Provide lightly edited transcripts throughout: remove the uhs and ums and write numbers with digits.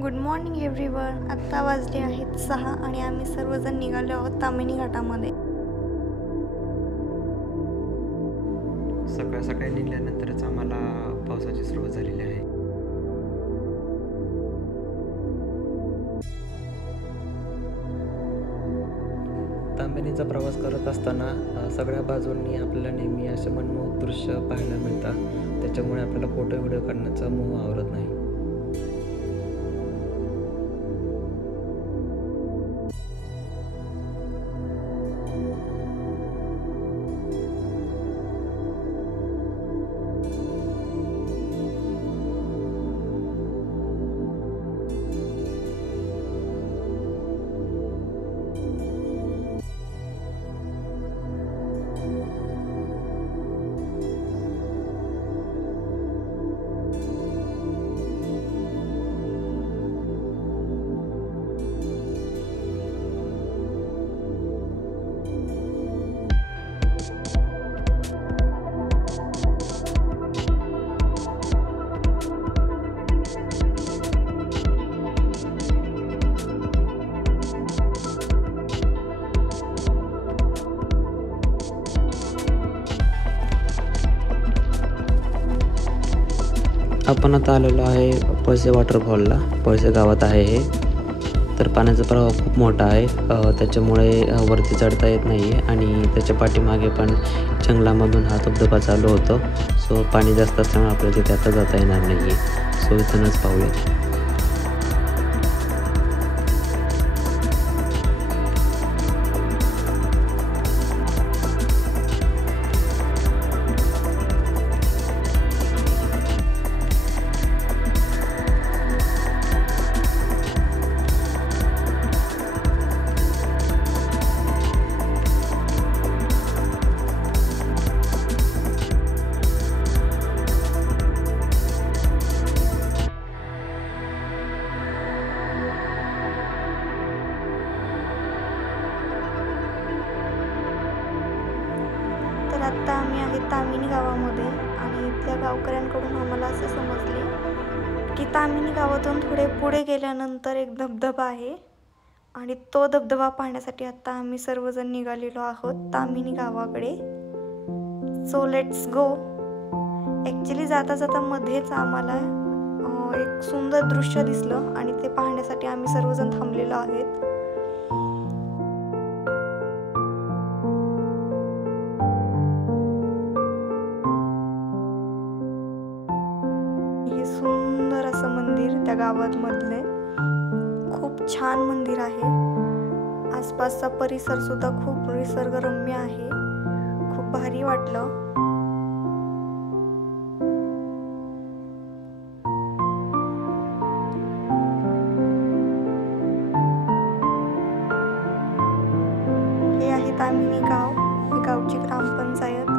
Good morning everyone. आत्ता वाजले आहेत 6 आणि आम्ही सर्वजण निघालो आहोत तामिनी घाटामध्ये. सकाळ सकाळी निघाल्यानंतरच आम्हाला पावसाची सुरुवात झालेली आहे. तामिनीचा प्रवास करत असताना सगळ्या बाजूंनी आपल्याला नेहमी असे मनमोहक दृश्य पाहायला मिळतात. त्याच्यामुळे आपल्याला फोटो व्हिडिओ काढण्याचा मोह आवरत नाही. आपण आता आलेलो आहे पळसे वॉटरफॉलला. पळसे गावात आहे हे. तर पाण्याचा प्रवाह खूप मोठा आहे, त्याच्यामुळे वरती चढता येत नाही आहे आणि त्याच्या पाठीमागे पण जंगलामधून हा धबधबा चालू होतो. सो पाणी जास्त असल्यामुळे आपल्याला तिथे आता जाता येणार नाही आहे. सो इथूनच पाहूया. तर आत्ता आम्ही आहे तामिनी गावामध्ये आणि इथल्या गावकऱ्यांकडून आम्हाला असे समजले की तामिनी गावातून थोडे पुढे गेल्यानंतर एक धबधबा आहे आणि तो धबधबा पाहण्यासाठी आत्ता आम्ही सर्वजण निघालेलो आहोत तामिनी गावाकडे. So let's go. ॲक्च्युली जाता जाता मध्येच आम्हाला एक सुंदर दृश्य दिसलं आणि ते पाहण्यासाठी आम्ही सर्वजण थांबलेलो आहेत. सुंदर असं मंदिर त्या गावात मधले खूप छान मंदिर आहे. आसपासचा परिसर सुद्धा खूप निसर्गरम्य आहे. खूप भारी वाटलं. हे आहे तामिनी गाव. ही गावची ग्रामपंचायत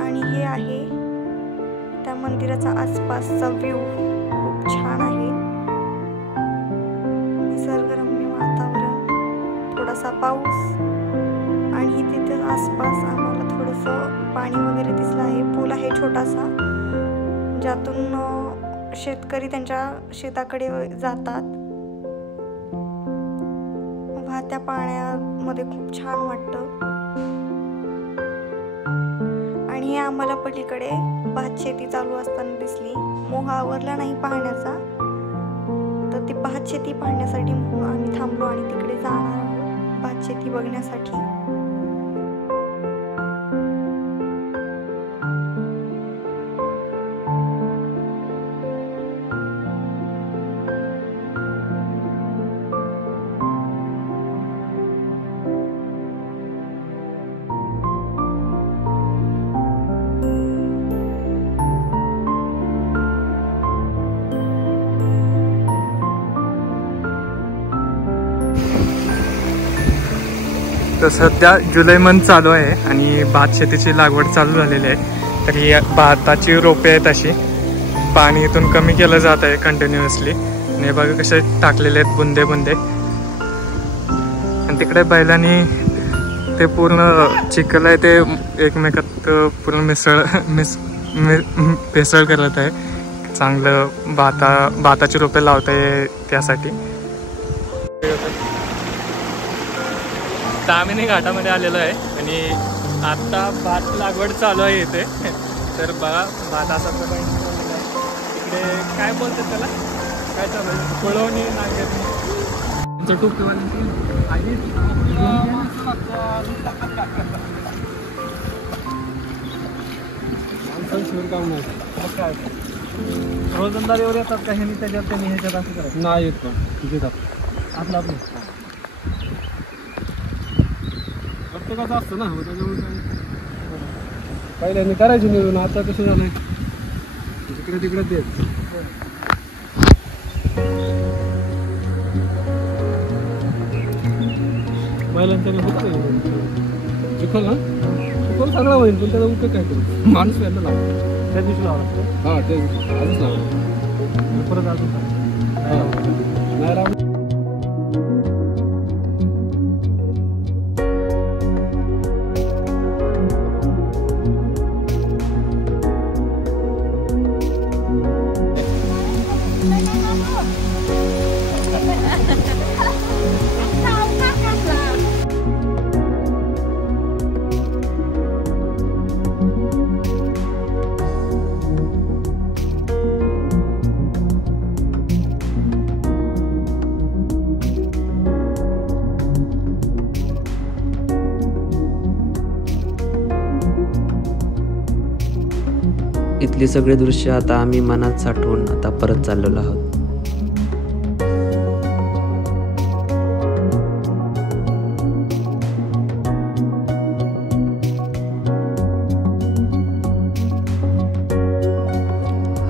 आणि हे आहे त्या मंदिराचा आसपासचा व्ह्यू. खूप छान आहे. निसर्गरम्य वातावरण, थोडासा पाऊस आणि तिथे आसपास आम्हाला थोडंसं पाणी वगैरे दिसलं आहे. पूल आहे छोटासा ज्यातून शेतकरी त्यांच्या शेताकडे जातात. वाहत्या पाण्यामध्ये खूप छान वाटतं. आणि आम्हाला पलीकडे भात शेती चालू असताना दिसली. मोह आवरला नाही पाहण्याचा, तर ती भात शेती पाहण्यासाठी आम्ही थांबलो आणि तिकडे जाणार आहोत भात शेती बघण्यासाठी. तर सध्या जुलै मंथ चालू आहे आणि भात शेतीची लागवड चालू झालेली आहे. तर ही भाताची रोपे आहेत. अशी पाणी इथून कमी केलं जात आहे कंटिन्युअसली. आणि बघा कसे टाकलेले आहेत बुंदे बुंदे. आणि तिकडे बैलांनी ते पूर्ण चिखल आहे ते एकमेकात पूर्ण भेसळ करत आहे. चांगलं भाताची रोपे लावता ये त्यासाठी. तामिनी घाटामध्ये आलेलो आहे आणि आता भात लागवड चालू आहे इथे. तर बघा भात असा प्रकारे इकडे काय बोलतात त्याला, काय चालू आहे, पळवणी नांगरणी. रोजंदार एवढे येतात का ह्यांनी त्याच्यात त्यांनी ह्याच्यात असं करायचं नाही येत आपलं आपलं प्रत्येकाचं असतं ना. त्याच्यामुळे पहिल्यांदा करायची निवडून, आता कसं झालं जिकडे तिकडे देत. महिलांच्या होतं चिखल ना, चिखल सगळा होईल पण त्याचा उपयोग काय करू, माणूस व्हायला लागतो. त्या दिवशी लावला हां ते आधीच लागतो परत अजून नाही लावलं. इथली सगळे दृश्य आता आम्ही मनात साठवून आता परत चाललेलो आहोत.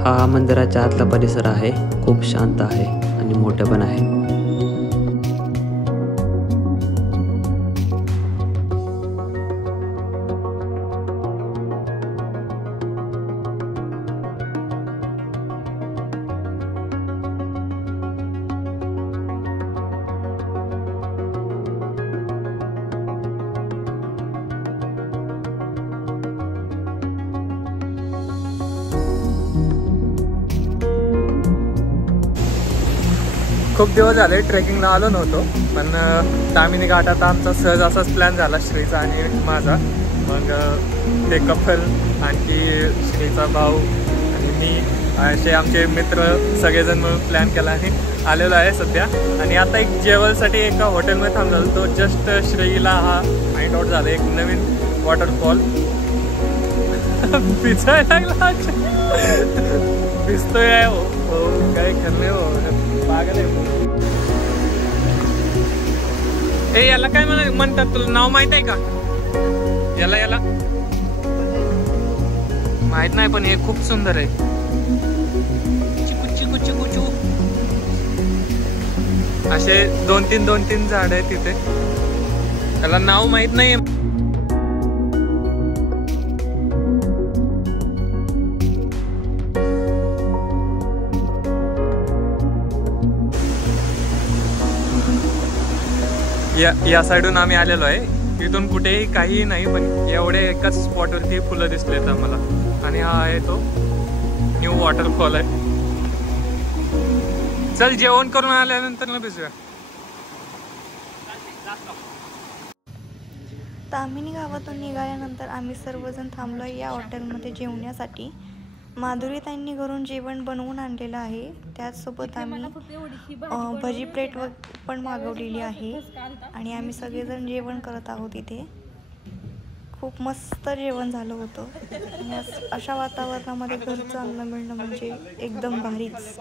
हा मंदिराच्या आतला परिसर आहे, खूप शांत आहे आणि मोठं पण आहे. खूप दिवस झाले ट्रेकिंगला आलो नव्हतो, पण तामिनी घाटात आमचा सहज असाच प्लॅन झाला श्रीचा आणि माझा. मग ते कपल आणखी श्रीचा भाऊ आणि मी असे आमचे मित्र सगळेजण मिळून प्लॅन केला आणि आलेलो आहे सध्या. आणि आता एक जेवणासाठी एका हॉटेलमध्ये थांबलेलो. तो जस्ट श्रीला हा फाइंड आउट झाला एक नवीन वॉटरफॉल. भिजायला लागला, भिजतोय हो, काय करणे हो, पागल आहे. हे याला काय म्हणतात, तुला नाव माहित आहे का याला माहित नाही, पण हे खूप सुंदर आहे. चिकू चिकू चिकू चिकू असे दोन तीन झाड आहे तिथे. त्याला नाव माहित नाही. या साईडून आम्ही आलेलो आहे. इथून कुठेही काहीही नाही, पण एवढे एकाच स्पॉटवरती फुलं दिसलेत आम्हाला. आणि हा आहे तो न्यू वॉटरफॉल आहे. चल जेवण करून आल्यानंतर ना भिजूया. तामिनी गावातून निघाल्यानंतर आम्ही सर्वजण थांबलो या हॉटेलमध्ये जेवण्यासाठी. माधुरीताईंनी घरून जेवण बनवून आणलेलं आहे. त्याचसोबत आम्ही भजी प्लेट पण मागवलेली आहे आणि आम्ही सगळेजण जेवण करत आहोत इथे. खूप मस्त जेवण झालं होतं आणि अशा वातावरणामध्ये घरचं अन्न मिळणं म्हणजे एकदम भारीच.